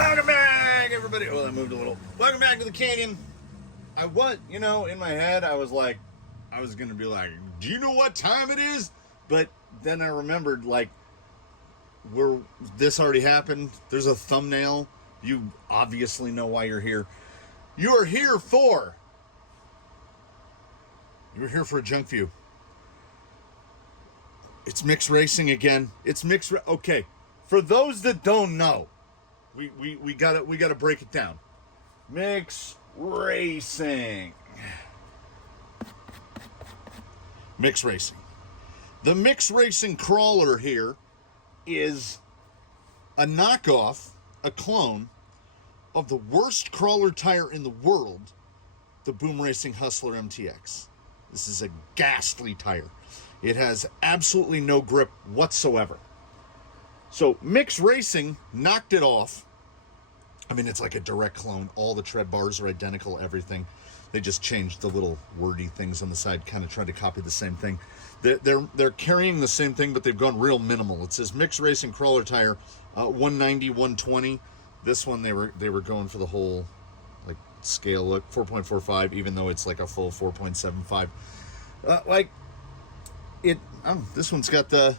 Welcome back, everybody. Well, I moved a little. Welcome back to the canyon. In my head, I was going to be like, do you know what time it is? But then I remembered, this already happened. There's a thumbnail. You obviously know why you're here. You're here for a Junkview. It's mixed racing again. Okay. For those that don't know, we gotta break it down. Mixed racing. Mixed racing. The mixed racing crawler here is a knockoff, a clone of the worst crawler tire in the world, the Boom Racing Hustler MTX. This is a ghastly tire. It has absolutely no grip whatsoever. So Mixed Racing knocked it off. I mean, it's like a direct clone. All the tread bars are identical, everything. They just changed the little wordy things on the side, kind of trying to copy the same thing. They're carrying the same thing, but they've gone real minimal. It says Mixed Racing crawler tire, 190, 120. This one they were going for the whole scale look, 4.45, even though it's like a full 4.75. This one's got the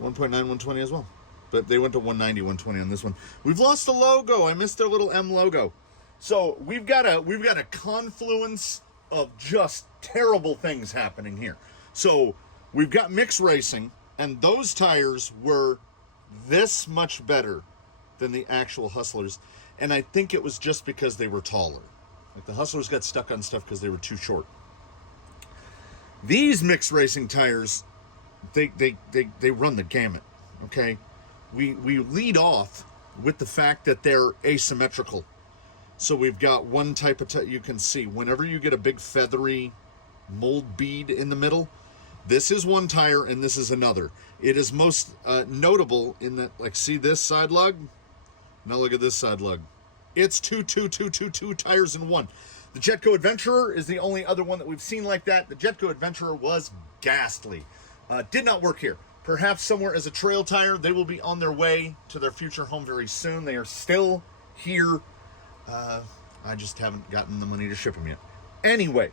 1.9, 120 as well. But they went to 190, 120 on this one. We've lost the logo. I missed their little M logo. So we've got a confluence of just terrible things happening here. So we've got Mixed Racing, and those tires were this much better than the actual Hustlers. And I think it was just because they were taller. Like the Hustlers got stuck on stuff because they were too short. These Mixed Racing tires, they run the gamut, okay? We lead off with the fact that they're asymmetrical. So we've got one type of tire you can see. Whenever you get a big feathery mold bead in the middle, this is one tire and this is another. It is most notable in that, see this side lug? Now look at this side lug. It's two tires in one. The Jetco Adventurer is the only other one that we've seen like that. The Jetco Adventurer was ghastly. Did not work here. Perhaps somewhere as a trail tire. They will be on their way to their future home very soon. They are still here. I just haven't gotten the money to ship them yet. Anyway,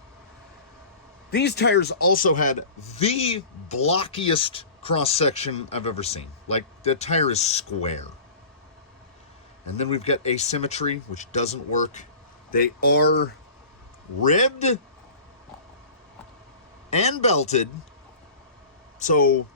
these tires also had the blockiest cross-section I've ever seen. The tire is square. And then we've got asymmetry, which doesn't work. They are ribbed and belted. So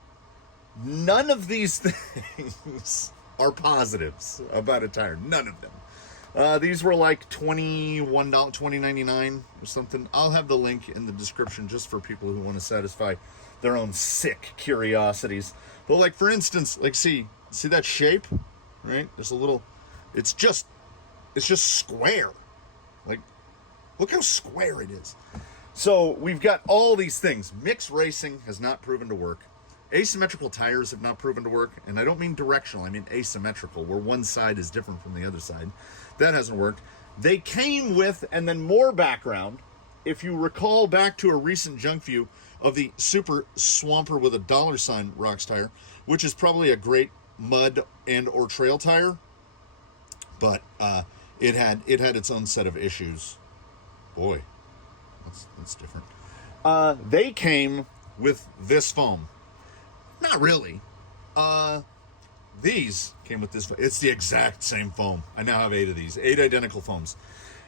none of these things are positives about a tire. None of them. These were like $21, $20.99 or something. I'll have the link in the description just for people who want to satisfy their own sick curiosities. But for instance, see that shape, right? There's a little. It's just square. Look how square it is. So we've got all these things. Mixed racing has not proven to work. Asymmetrical tires have not proven to work. And I don't mean directional, I mean asymmetrical, where one side is different from the other side. That hasn't worked. They came with, and then more background, if you recall back to a recent Junkview of the Super Swamper with a $sign rocks tire, which is probably a great mud and or trail tire. But it had its own set of issues. Boy, that's different. They came with this foam. Not really. These came with this. It's the exact same foam. I now have 8 of these. 8 identical foams.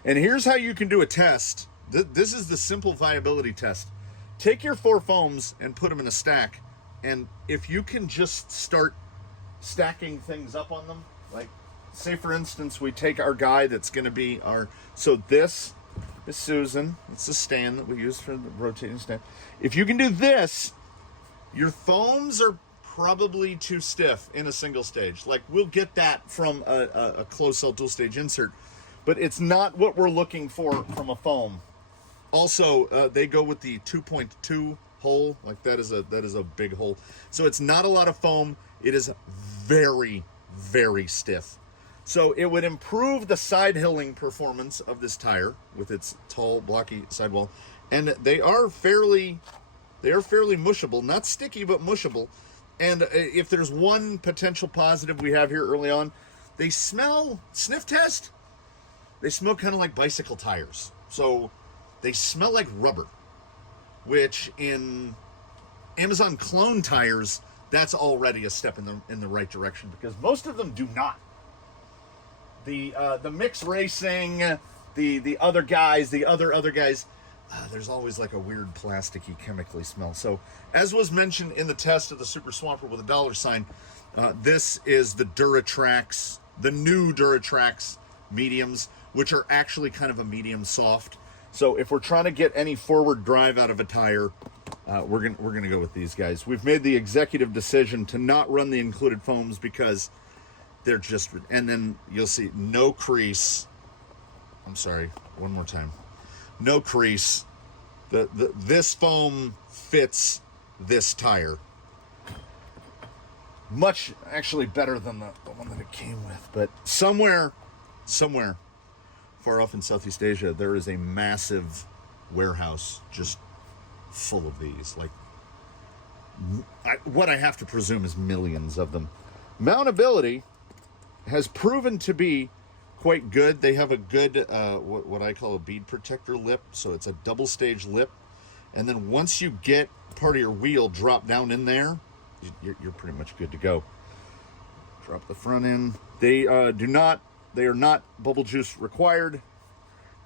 And here's how you can do a test. This is the simple viability test. Take your 4 foams and put them in a stack. And if you can just start stacking things up on them, say for instance, we take our guy that's going to be so this is Susan. It's the stand that we use for the rotating stand. If you can do this, your foams are probably too stiff in a single stage. We'll get that from a closed cell dual stage insert, but it's not what we're looking for from a foam. Also, they go with the 2.2 hole. That is a big hole. So it's not a lot of foam. It is very, very stiff. So it would improve the side hilling performance of this tire with its tall, blocky sidewall. And they are fairly mushable. Not sticky, but mushable. And if there's one potential positive we have here early on, They smell, sniff test, they smell kind of like bicycle tires. So they smell like rubber, which in Amazon clone tires, that's already a step in the right direction, because most of them do not. The mix racing, the other guys, the other guys, there's always like a weird plasticky chemically smell. So as was mentioned in the test of the Super Swamper with a dollar sign, this is the Duratrax, the new Duratrax mediums, which are actually kind of a medium soft. So if we're trying to get any forward drive out of a tire, we're gonna go with these guys. We've made the executive decision to not run the included foams because they're just, and then you'll see no crease. I'm sorry, one more time. No crease. This foam fits this tire much actually better than the one that it came with. But somewhere far off in Southeast Asia, there is a massive warehouse just full of these. Like, what I have to presume is millions of them. Mountability has proven to be quite good. They have a good, what I call a bead protector lip. So it's a double stage lip. And then once you get part of your wheel drop down in there, you're pretty much good to go. Drop the front end. They are not bubble juice required.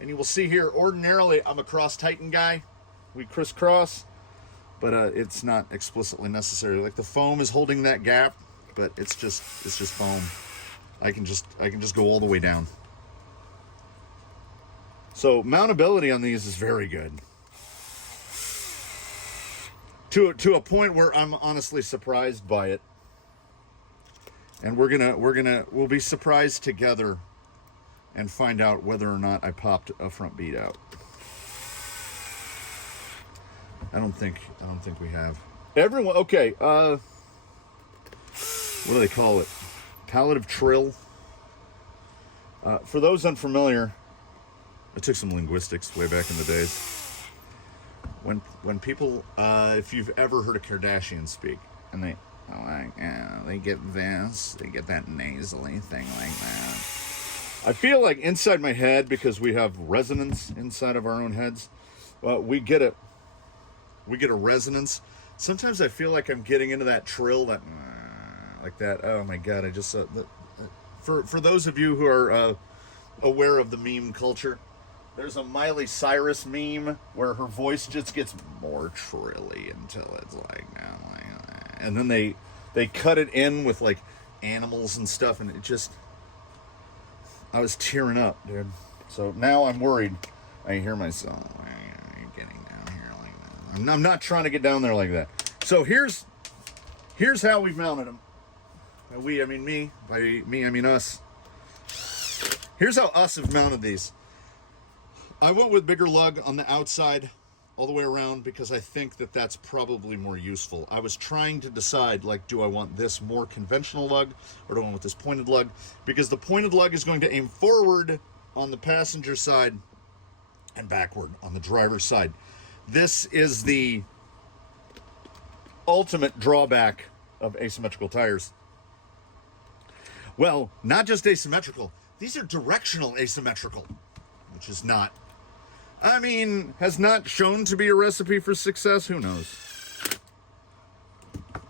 And you will see here, ordinarily I'm a Cross Titan guy. We crisscross, but it's not explicitly necessary. Like, the foam is holding that gap, but it's just foam. I can just go all the way down. So mountability on these is very good. To a point where I'm honestly surprised by it. And we'll be surprised together and find out whether or not I popped a front bead out. I don't think we have. Everyone, okay, what do they call it? Palette of Trill. For those unfamiliar, I took some linguistics way back in the days. When people, if you've ever heard a Kardashian speak, and they get this, they get that nasally thing like that. I feel like inside my head, because we have resonance inside of our own heads, we get a resonance. Sometimes I feel like I'm getting into that trill, that like that. Oh my God! I just for those of you who are aware of the meme culture, there's a Miley Cyrus meme where her voice just gets more trilly until it's like, and then they cut it in with like animals and stuff, and it just, I was tearing up, dude. So now I'm worried. I hear myself getting down here like that. I'm not trying to get down there like that. So here's how we've mounted them. By we, I mean me. By me, I mean us. Here's how us have mounted these. I went with bigger lug on the outside all the way around because I think that that's probably more useful. I was trying to decide, like, do I want this more conventional lug or do I want this pointed lug? Because the pointed lug is going to aim forward on the passenger side and backward on the driver's side. This is the ultimate drawback of asymmetrical tires. Well, not just asymmetrical. These are directional asymmetrical, which is not, I mean, has not shown to be a recipe for success. Who knows?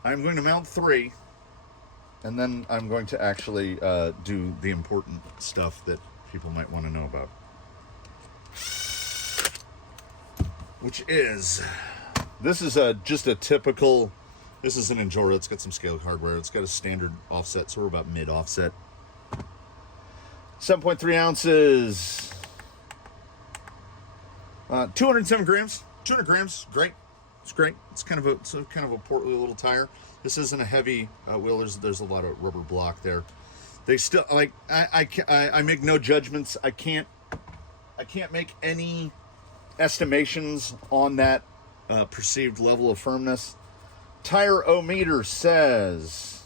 I'm going to mount 3, and then I'm going to actually do the important stuff that people might want to know about. Which is, this is just a typical, this is an Injora. It's got some scale hardware. It's got a standard offset, so we're about mid offset. 7.3 ounces. 207 grams. 200 grams. Great. It's great. It's kind of a portly little tire. This isn't a heavy wheel. There's a lot of rubber block there. They still, like, I make no judgments. I can't make any estimations on that perceived level of firmness. Tire-o-meter says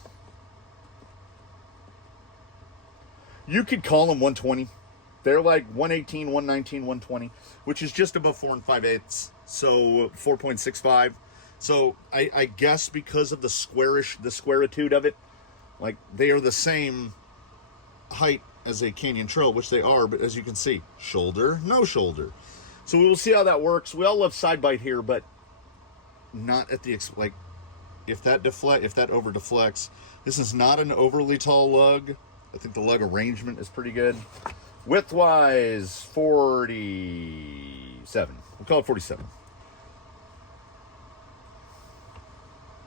you could call them 120. They're like 118, 119, 120, which is just above 4 5/8, so 4.65. So I guess because of the squaritude of it, like, they are the same height as a canyon trail, which they are, but as you can see, shoulder, no shoulder. So we will see how that works. We all love side bite here, but not at the, like, if that over deflects. This is not an overly tall lug. I think the lug arrangement is pretty good. Width-wise, 47. We'll call it 47.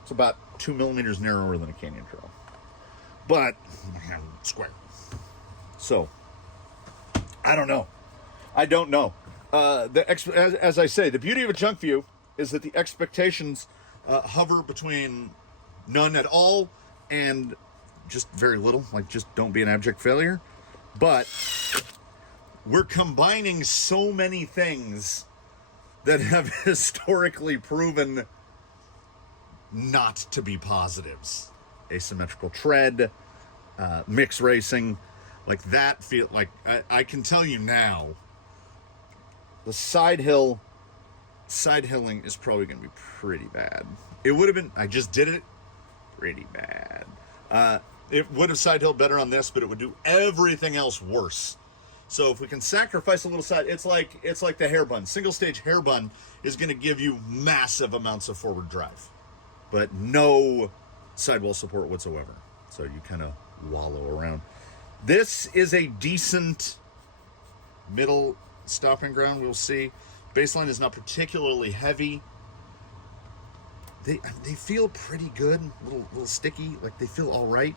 It's about 2 millimeters narrower than a canyon trail, but square. So, I don't know. As I say, the beauty of a Junkview is that the expectations hover between none at all and just very little, like just don't be an abject failure. But we're combining so many things that have historically proven not to be positives. Asymmetrical tread, mix racing, like that feel like I can tell you now, the side hilling is probably going to be pretty bad. It would have been, I just did it, pretty bad. It would have side hilled better on this, but it would do everything else worse. So if we can sacrifice a little side, it's like the hair bun. Single stage hair bun is going to give you massive amounts of forward drive, but no sidewall support whatsoever. So you kind of wallow around. This is a decent middle stopping ground. We'll see. Baseline is not particularly heavy. They feel pretty good. Little sticky. Like they feel all right.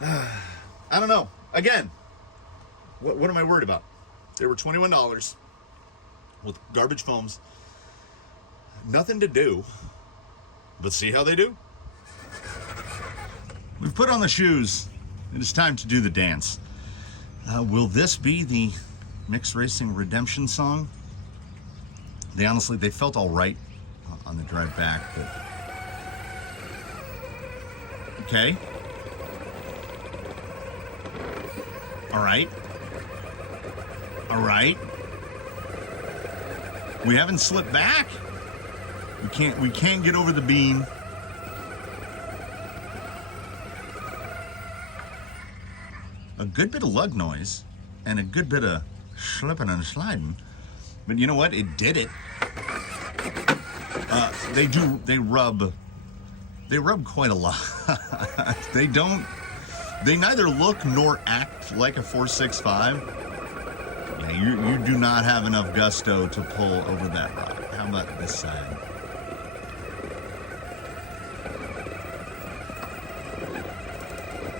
I don't know. Again, what am I worried about? They were $21 with garbage foams. Nothing to do but see how they do. We've put on the shoes. It is time to do the dance. Will this be the Mixed Racing Redemption song? They felt all right on the drive back, but okay. All right. We haven't slipped back. We can't get over the beam. A good bit of lug noise and a good bit of slipping and sliding, but you know what? It did it. They rub quite a lot. They neither look nor act like a 465. Yeah, you do not have enough gusto to pull over that rock. How about this side?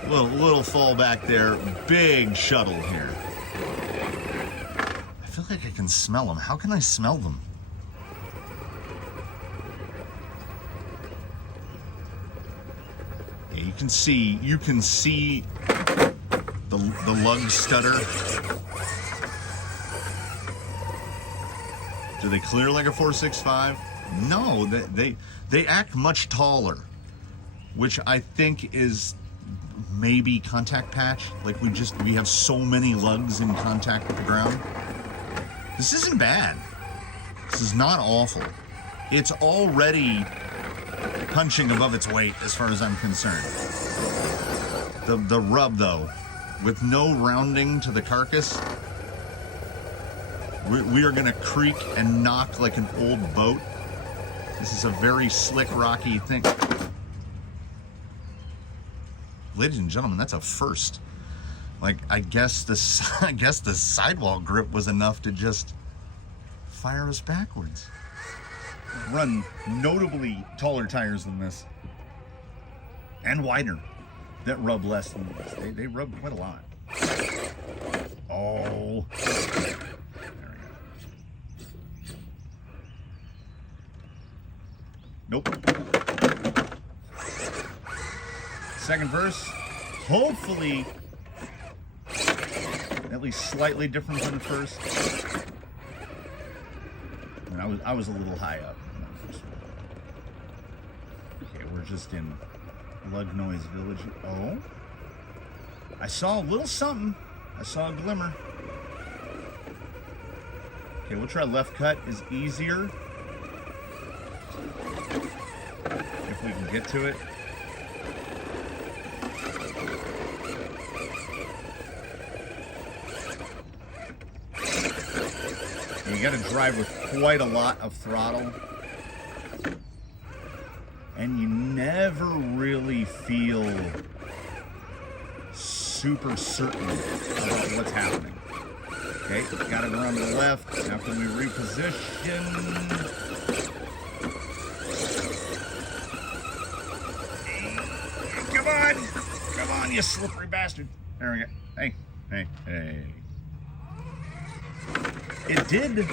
Little fall back there, big shuttle here. I feel like I can smell them. How can I smell them? Yeah, you can see the lug stutter. Do they clear like a 465? No, they act much taller, which I think is maybe contact patch. Like we have so many lugs in contact with the ground. This isn't bad. This is not awful. It's already punching above its weight as far as I'm concerned. The rub though, with no rounding to the carcass, we are gonna creak and knock like an old boat. This is a very slick, rocky thing. Ladies and gentlemen, that's a first. Like, I guess the sidewall grip was enough to just fire us backwards. Run notably taller tires than this, and wider, that rub less than this. They rub quite a lot. Oh, there we go. Nope. Second verse, hopefully at least slightly different than the first. And I was a little high up. Okay, we're just in Lug Noise Village. Oh, I saw a little something. I saw a glimmer. Okay, we'll try left cut is easier if we can get to it. you got to drive with quite a lot of throttle. And you never really feel super certain about what's happening. Okay, got it around to the left. After we reposition. Come on, you slippery bastard. There we go. Hey. It did the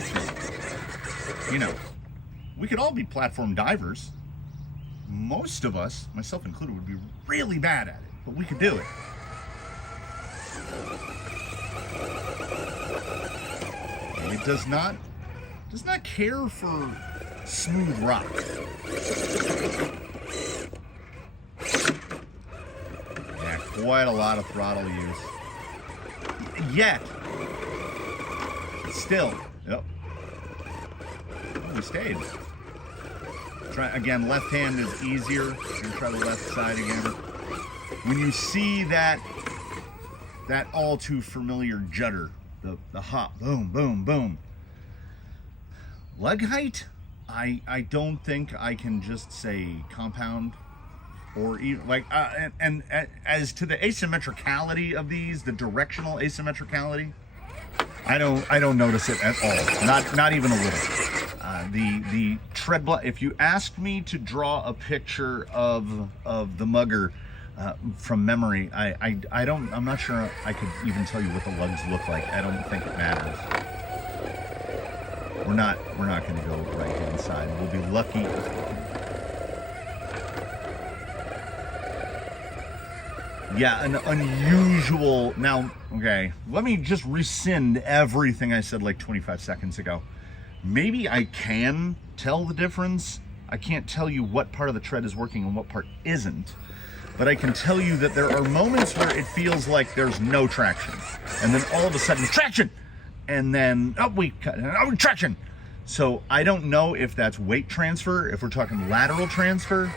thing. You know, we could all be platform divers. Most of us, myself included, would be really bad at it, but we could do it. And it does not care for smooth rock. Yeah, quite a lot of throttle use. Yet, still, yep. Oh, we stayed. Try again. Left hand is easier. We're gonna try the left side again. When you see that all too familiar judder, the hop, boom, boom, boom. Lug height, I don't think I can just say compound, or even like and as to the asymmetricality of these, the directional asymmetricality, I don't notice it at all. Not even a little. The tread block. If you asked me to draw a picture of the mugger from memory, I'm not sure I could even tell you what the lugs look like. I don't think it matters. We're not going to go right hand side. We'll be lucky. Yeah, an unusual. Now, okay, let me just rescind everything I said like 25 seconds ago. Maybe I can tell the difference. I can't tell you what part of the tread is working and what part isn't. But I can tell you that there are moments where it feels like there's no traction. And then all of a sudden, traction! And then, traction! So I don't know if that's weight transfer, if we're talking lateral transfer.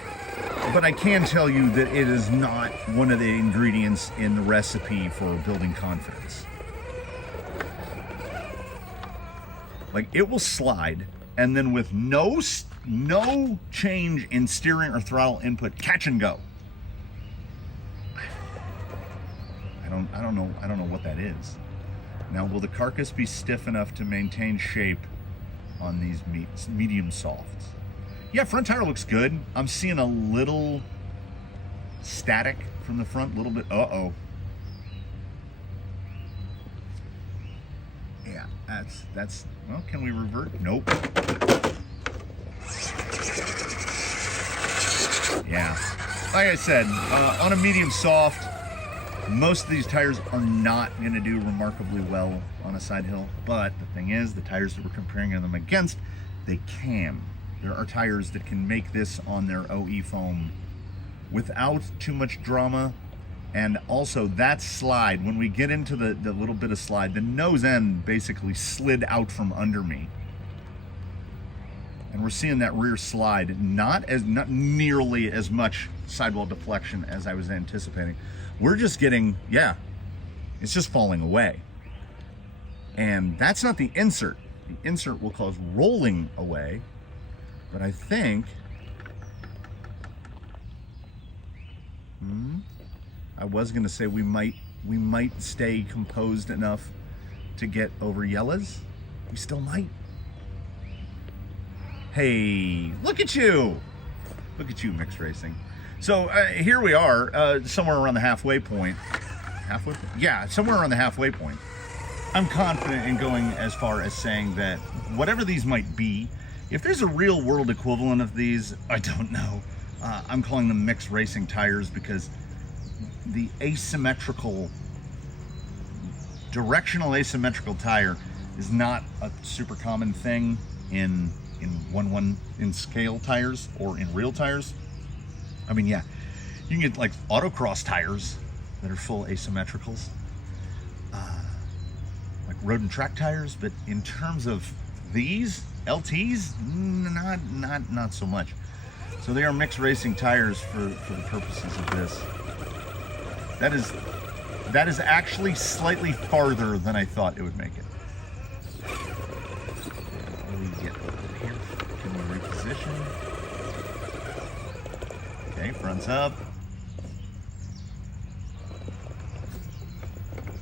But I can tell you that it is not one of the ingredients in the recipe for building confidence. Like, it will slide, and then with no change in steering or throttle input, catch and go. I don't know what that is. Now, will the carcass be stiff enough to maintain shape on these medium softs? Yeah, front tire looks good. I'm seeing a little static from the front, a little bit. Uh-oh. Yeah, that's, well, can we revert? Nope. Yeah. Like I said, on a medium soft, most of these tires are not going to do remarkably well on a side hill. But the thing is, the tires that we're comparing them against, they can. There are tires that can make this on their OE foam without too much drama. And also that slide, when we get into the little bit of slide, the nose end basically slid out from under me. And we're seeing that rear slide, not nearly as much sidewall deflection as I was anticipating. We're just getting, yeah, it's just falling away. And that's not the insert. The insert will cause rolling away. But I think, I was gonna say we might stay composed enough to get over Yella's. We still might. Hey, look at you! Look at you, mixed racing. So here we are, somewhere around the halfway point. Halfway? Yeah, somewhere around the halfway point. I'm confident in going as far as saying that whatever these might be, if there's a real world equivalent of these, I don't know. I'm calling them mixed racing tires because the directional asymmetrical tire is not a super common thing in scale tires or in real tires. I mean, yeah, you can get like autocross tires that are full asymmetricals, like road and track tires, but in terms of these LTs, not so much. So they are mixed racing tires for the purposes of this. That is actually slightly farther than I thought it would make it. get over here? Can we reposition? Okay, front's up.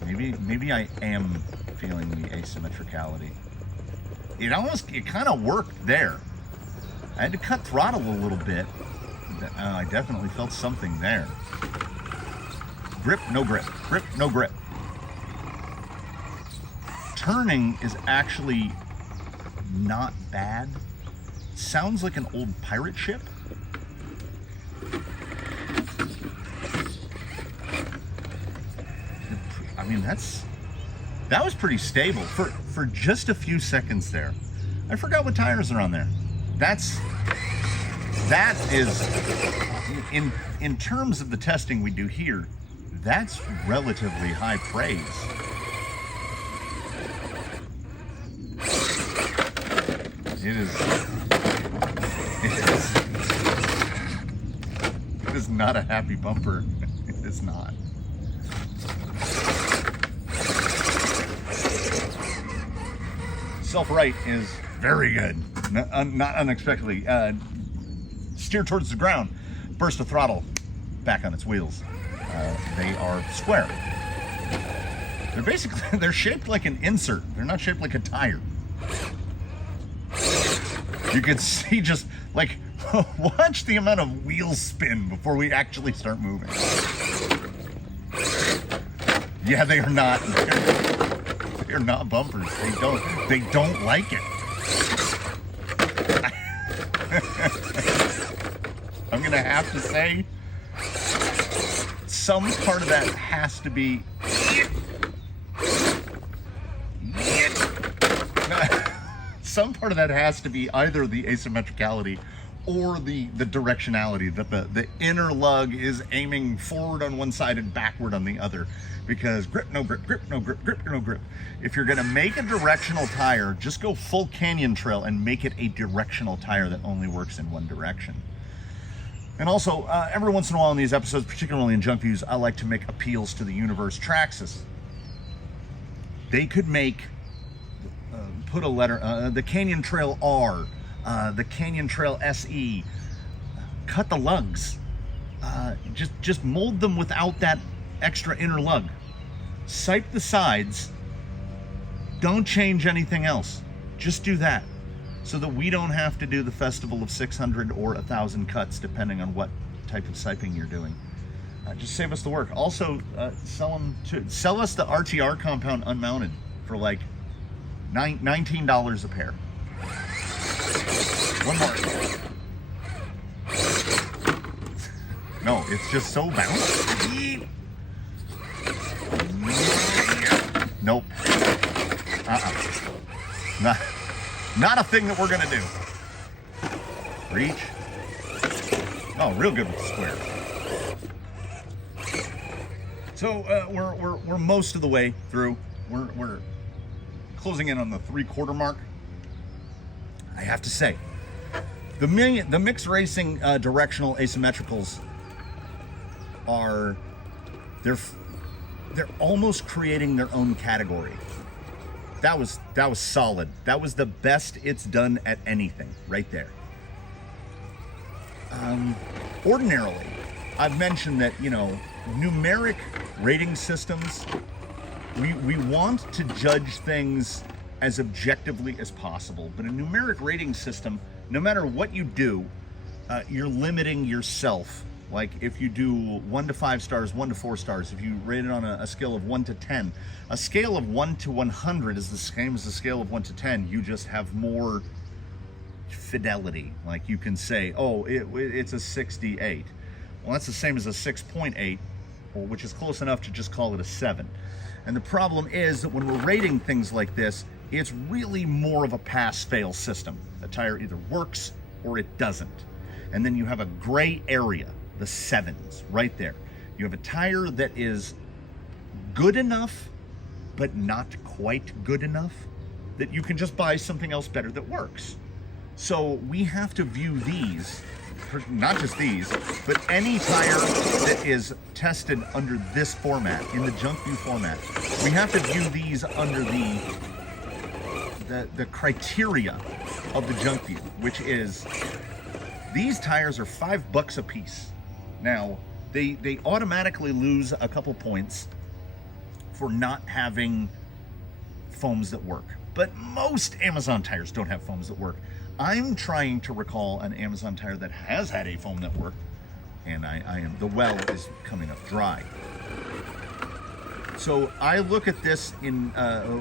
Maybe I am feeling the asymmetricality. It kind of worked there. I had to cut throttle a little bit. I definitely felt something there. Grip, no grip. Grip, no grip. Turning is actually not bad. Sounds like an old pirate ship. I mean, that was pretty stable for just a few seconds there. I forgot what tires are on there. That is in terms of the testing we do here, that's relatively high praise. It is not a happy bumper. It is not. Self-right is very good. Not unexpectedly. Steer towards the ground. Burst the throttle. Back on its wheels. They are square. They're shaped like an insert. They're not shaped like a tire. You can see just like, watch the amount of wheel spin before we actually start moving. Yeah, they are not. They're not bumpers. They don't like it. I'm gonna have to say, some part of that has to be some part of that has to be either the asymmetricality or the directionality, that the inner lug is aiming forward on one side and backward on the other. Because grip, no grip, grip, no grip, grip, no grip. If you're gonna make a directional tire, just go full canyon trail and make it a directional tire that only works in one direction. And also, every once in a while in these episodes, particularly in Junkviews, I like to make appeals to the universe. Traxxas. They could make, put a letter, the Canyon Trail R, the Canyon Trail SE, cut the lugs. Just mold them without that extra inner lug. Sipe the sides. Don't change anything else. Just do that, so that we don't have to do the festival of 600 or 1,000 cuts, depending on what type of siping you're doing. Just save us the work. Also, sell us the RTR compound unmounted for like $19 a pair. One more. No, it's just so bouncy. Nope. Not a thing that we're gonna do. Reach. Oh, real good with the square. So we're most of the way through. We're closing in on the 3/4 mark. I have to say, the mixed racing directional asymmetricals they're almost creating their own category. That was solid. That was the best it's done at anything right there. Ordinarily, I've mentioned that, numeric rating systems, we want to judge things as objectively as possible, but a numeric rating system, no matter what you do, you're limiting yourself. Like if you do 1 to 5 stars, 1 to 4 stars, if you rate it on a scale of 1 to 10, a scale of 1 to 100 is the same as the scale of 1 to 10. You just have more fidelity. Like you can say, oh, it's a 68. Well, that's the same as a 6.8, which is close enough to just call it a 7. And the problem is that when we're rating things like this, it's really more of a pass-fail system. A tire either works or it doesn't. And then you have a gray area, the 7s, right there. You have a tire that is good enough, but not quite good enough, that you can just buy something else better that works. So we have to view these, not just these, but any tire that is tested under this format, in the Junkview format, we have to view these under the criteria of the Junkview, which is these tires are $5 a piece. Now, they automatically lose a couple points for not having foams that work. But most Amazon tires don't have foams that work. I'm trying to recall an Amazon tire that has had a foam that worked, and the well is coming up dry. So I look at this in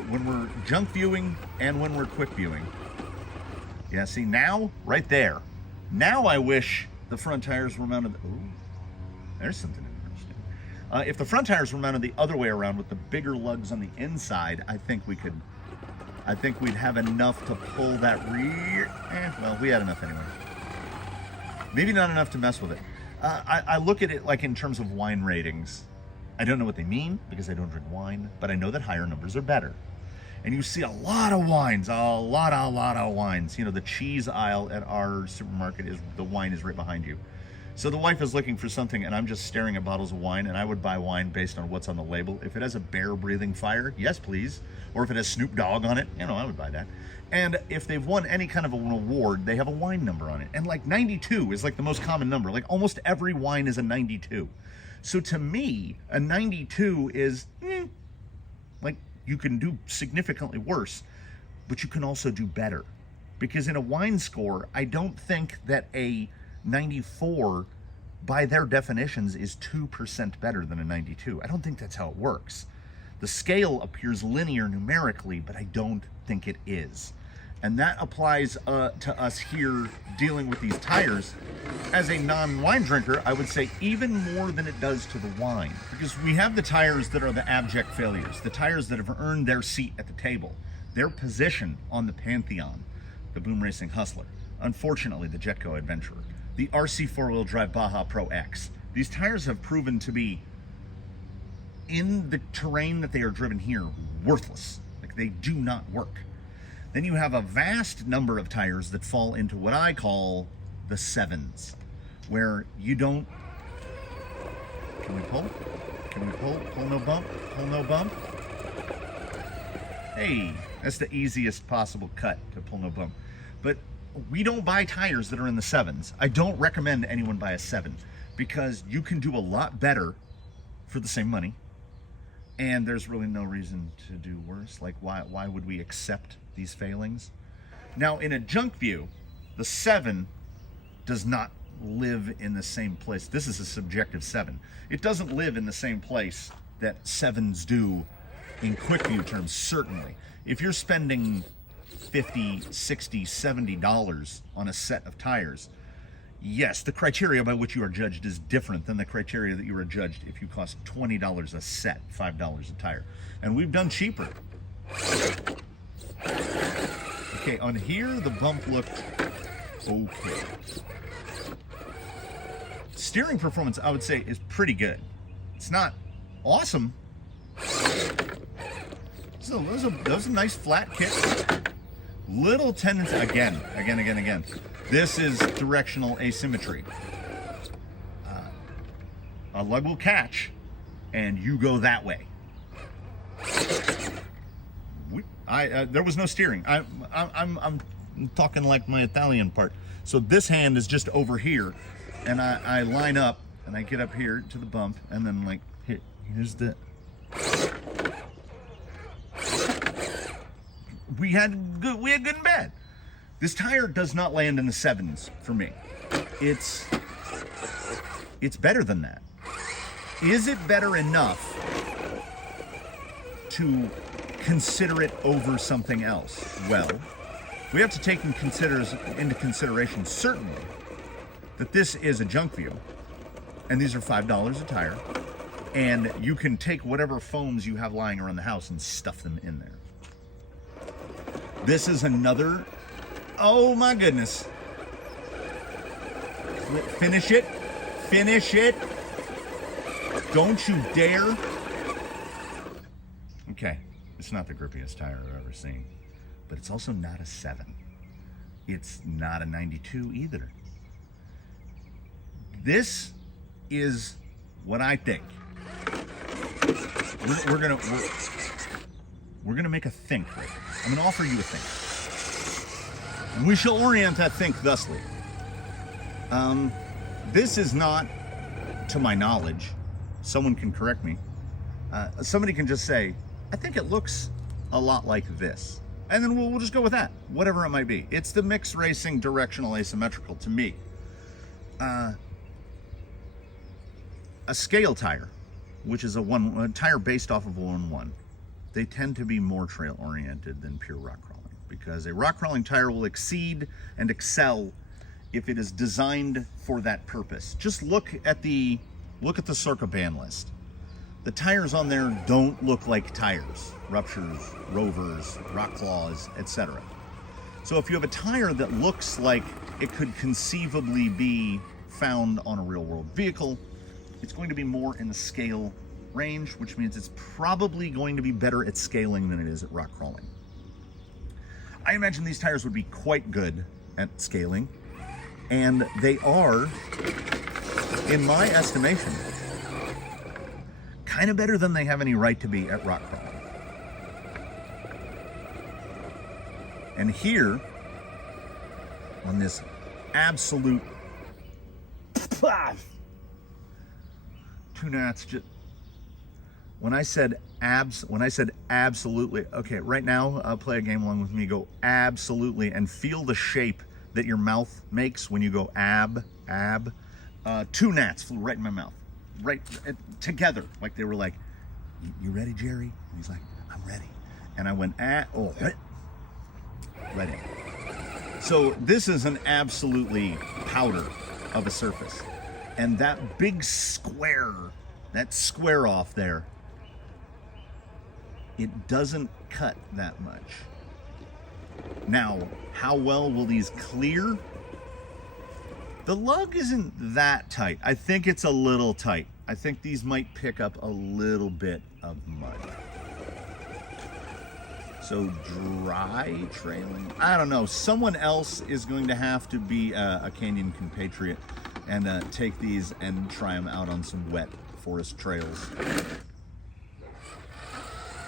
when we're junk viewing and when we're quick viewing. Yeah, see now, right there. Now I wish the front tires were mounted. Ooh, there's something interesting. If the front tires were mounted the other way around with the bigger lugs on the inside, I think we'd have enough to pull that rear. Well, we had enough anyway. Maybe not enough to mess with it. I look at it like in terms of wine ratings. I don't know what they mean because I don't drink wine, but I know that higher numbers are better. And you see a lot of wines, a lot of wines. You know, the cheese aisle at our supermarket the wine is right behind you. So the wife is looking for something and I'm just staring at bottles of wine, and I would buy wine based on what's on the label. If it has a bear breathing fire, yes please. Or if it has Snoop Dogg on it, you know, I would buy that. And if they've won any kind of an award, they have a wine number on it. And like 92 is like the most common number. Like almost every wine is a 92. So to me, a 92 is, like you can do significantly worse, but you can also do better. Because in a wine score, I don't think that a 94, by their definitions, is 2% better than a 92. I don't think that's how it works. The scale appears linear numerically, but I don't think it is. And that applies to us here dealing with these tires. As a non-wine drinker, I would say even more than it does to the wine. Because we have the tires that are the abject failures, the tires that have earned their seat at the table, their position on the Pantheon, the Boom Racing Hustler, unfortunately the Jetco Adventurer, the RC 4-wheel drive Baja Pro X. These tires have proven to be, in the terrain that they are driven here, worthless. Like they do not work. Then you have a vast number of tires that fall into what I call the sevens, where you don't, can we pull? Can we pull? Pull no bump? Pull no bump? Hey, that's the easiest possible cut, to pull no bump. But we don't buy tires that are in the sevens. I don't recommend anyone buy a 7 because you can do a lot better for the same money. And there's really no reason to do worse. Like, why would we accept these failings? Now, in a Junkview, the 7 does not live in the same place. This is a subjective 7. It doesn't live in the same place that 7s do in quick view terms, certainly. If you're spending $50, $60, $70 on a set of tires, yes, the criteria by which you are judged is different than the criteria that you are judged if you cost $20 a set, $5 a tire. And we've done cheaper. Okay, on here, the bump looked okay. Steering performance, I would say, is pretty good. It's not awesome. So that was a nice flat kick. Little tendency, again. This is directional asymmetry. A lug will catch, and you go that way. There was no steering. I'm talking like my Italian part. So this hand is just over here, and I line up, and I get up here to the bump, and then like here's the. We had good and bad. This tire does not land in the 7s for me. It's better than that. Is it better enough to consider it over something else? Well, we have to take into consideration certainly that this is a Junkview, and these are $5 a tire, and you can take whatever foams you have lying around the house and stuff them in there. This is another, oh my goodness. Finish it. Don't you dare. Okay, it's not the grippiest tire I've ever seen, but it's also not a 7. It's not a 92 either. This is what I think. We're going to make a think right here. I'm going to offer you a think. And we shall orient that think thusly. This is not, to my knowledge, someone can correct me. Somebody can just say, I think it looks a lot like this. And then we'll just go with that, whatever it might be. It's the mixed racing directional asymmetrical to me. A scale tire, which is a tire based off of a 1-1, they tend to be more trail oriented than pure rock crawling, because a rock crawling tire will exceed and excel if it is designed for that purpose. Just look at the Circa band list. The tires on there don't look like tires. Ruptures, Rovers, Rock Claws, etc. So if you have a tire that looks like it could conceivably be found on a real world vehicle, it's going to be more in the scale range, which means it's probably going to be better at scaling than it is at rock crawling. I imagine these tires would be quite good at scaling, and they are, in my estimation, kind of better than they have any right to be at rock crawling. And here, on this absolute 2 knots, just when I said absolutely, okay, right now, play a game along with me, go absolutely, and feel the shape that your mouth makes when you go ab. 2 gnats flew right in my mouth, right together, like they were like, you ready, Jerry? And he's like, I'm ready. And I went, right in. So this is an absolutely powder of a surface. And that big square, that square off there, it doesn't cut that much. Now, how well will these clear? The lug isn't that tight. I think it's a little tight. I think these might pick up a little bit of mud. So dry trailing, I don't know. Someone else is going to have to be a canyon compatriot and take these and try them out on some wet forest trails.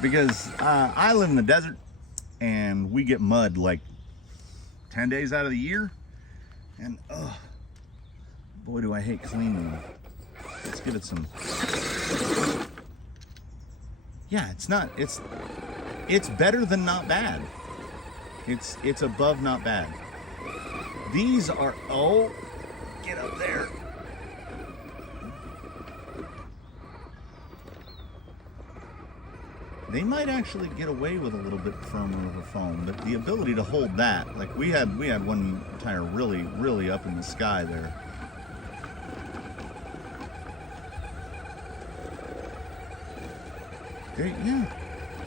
Because I live in the desert and we get mud like 10 days out of the year. And boy, do I hate cleaning them. Let's give it some. Yeah, it's better than not bad. It's above not bad. These are, get up there. They might actually get away with a little bit firmer of a foam, but the ability to hold that, like we had one tire really up in the sky there.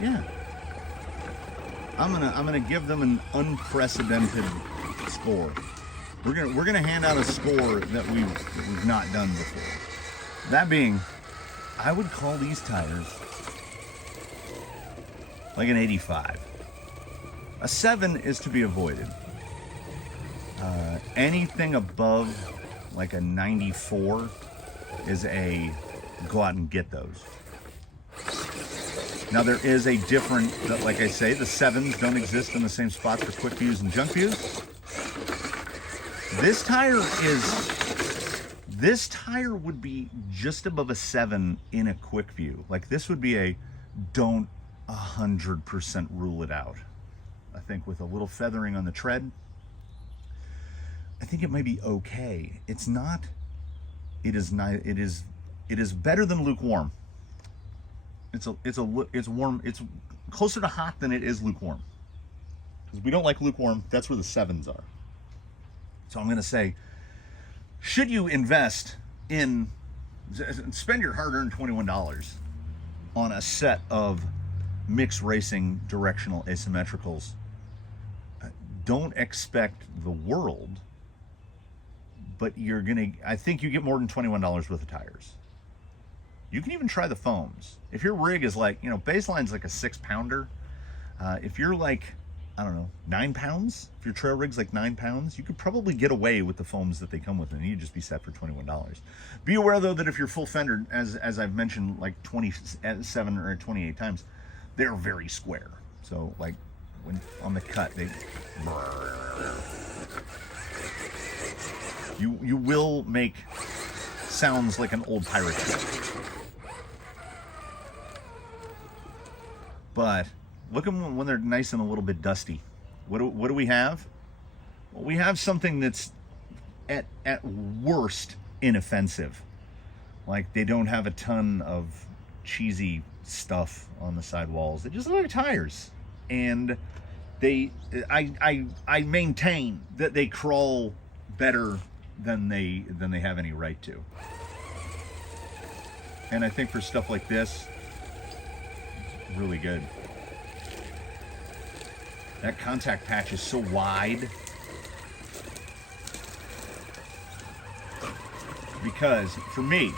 Yeah. I'm gonna give them an unprecedented score. We're gonna hand out a score that we've not done before. That being, I would call these tires like an 85. A 7 is to be avoided. Anything above like a 94 is a go out and get those. Now there is a different, like I say, the 7s don't exist in the same spots for Quickviews and Junkviews. This tire would be just above a 7 in a Quickview. Like this would be a don't 100% rule it out. I think with a little feathering on the tread, I think it might be okay. It's not, it is better than lukewarm. It's warm. It's closer to hot than it is lukewarm. Because we don't like lukewarm. That's where the 7s are. So I'm going to say, should you invest in, spend your hard-earned $21 on a set of mixed racing directional asymmetricals, don't expect the world, but I think you get more than $21 worth of tires. You can even try the foams. If your rig is like, baseline's like a 6-pounder. If you're like, I don't know, 9 pounds, if your trail rig's like 9 pounds, you could probably get away with the foams that they come with, and you'd just be set for $21. Be aware though that if you're full fendered, as I've mentioned like 27 or 28 times, they're very square. So like when on the cut, they you will make sounds like an old pirate ship. But look at them when they're nice and a little bit dusty. What do we have? Well, we have something that's at worst inoffensive. Like they don't have a ton of cheesy stuff on the sidewalls. They just look like tires. And I maintain that they crawl better than they have any right to. And I think for stuff like this, really good. That contact patch is so wide because for me,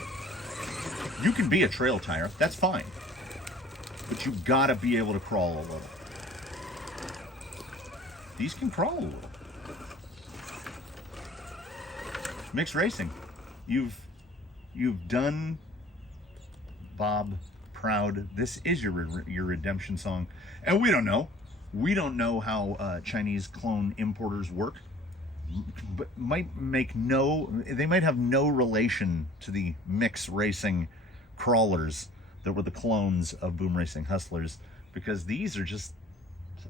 you can be a trail tire, that's fine, but you gotta be able to crawl a little. These can crawl a little. Mixed racing, you've done Bob proud. This is your redemption song, and we don't know how Chinese clone importers work, but they might have no relation to the mix racing crawlers that were the clones of Boom Racing Hustlers, because these are just,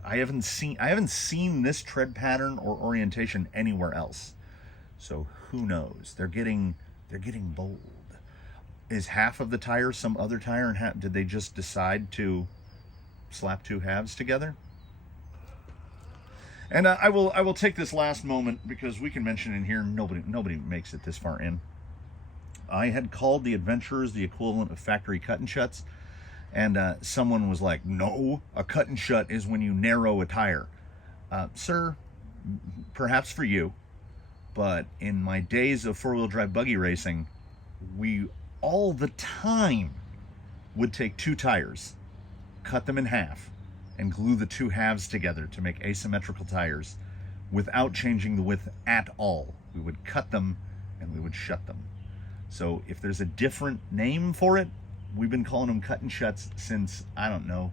I haven't seen this tread pattern or orientation anywhere else. So who knows? They're getting bold. Is half of the tire some other tire, and did they just decide to slap two halves together? And I will take this last moment because we can mention in here nobody makes it this far in. I had called the Adventurers the equivalent of factory cut and shuts, and someone was like, "No, a cut and shut is when you narrow a tire." Sir, perhaps for you, but in my days of four-wheel drive buggy racing, we all the time would take two tires, cut them in half, and glue the two halves together to make asymmetrical tires without changing the width at all. We would cut them and we would shut them. So if there's a different name for it, we've been calling them cut and shuts since, I don't know,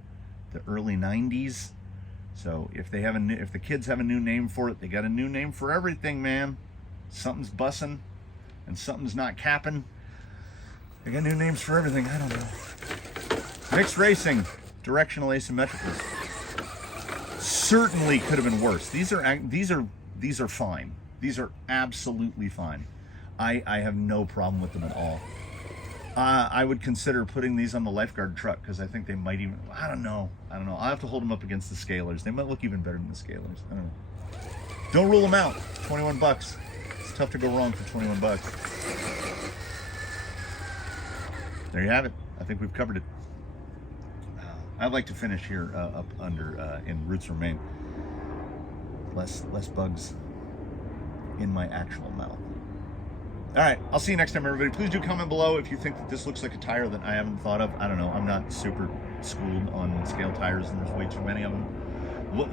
the early 90s. So if the kids have a new name for it, they got a new name for everything, man. Something's bussing and something's not capping. They got new names for everything. I don't know. Mixed racing, directional asymmetricals. Certainly could have been worse. These are fine. These are absolutely fine. I have no problem with them at all. I would consider putting these on the lifeguard truck because I think they might even. I don't know. I'll have to hold them up against the scalers. They might look even better than the scalers. I don't know. Don't rule them out. $21. It's tough to go wrong for $21. There you have it. I think we've covered it. I'd like to finish here up under in Roots Remain. Less bugs in my actual mouth. All right, I'll see you next time, everybody. Please do comment below if you think that this looks like a tire that I haven't thought of. I don't know. I'm not super schooled on scale tires, and there's way too many of them.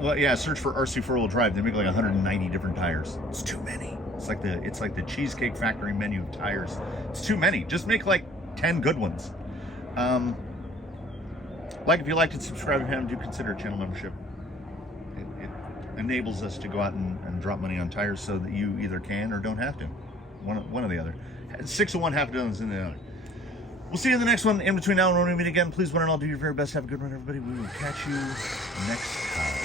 Well, yeah, search for RC four-wheel drive. They make like 190 different tires. It's too many. It's like the Cheesecake Factory menu of tires. It's too many. Just make like 10 good ones. Like if you liked it, subscribe if you haven't. Do consider a channel membership. It enables us to go out and drop money on tires so that you either can or don't have to. One or the other. 6 of one, half a dozen in the other. We'll see you in the next one. In between now and when we meet again, please one and all do your very best. Have a good one, everybody. We will catch you next time.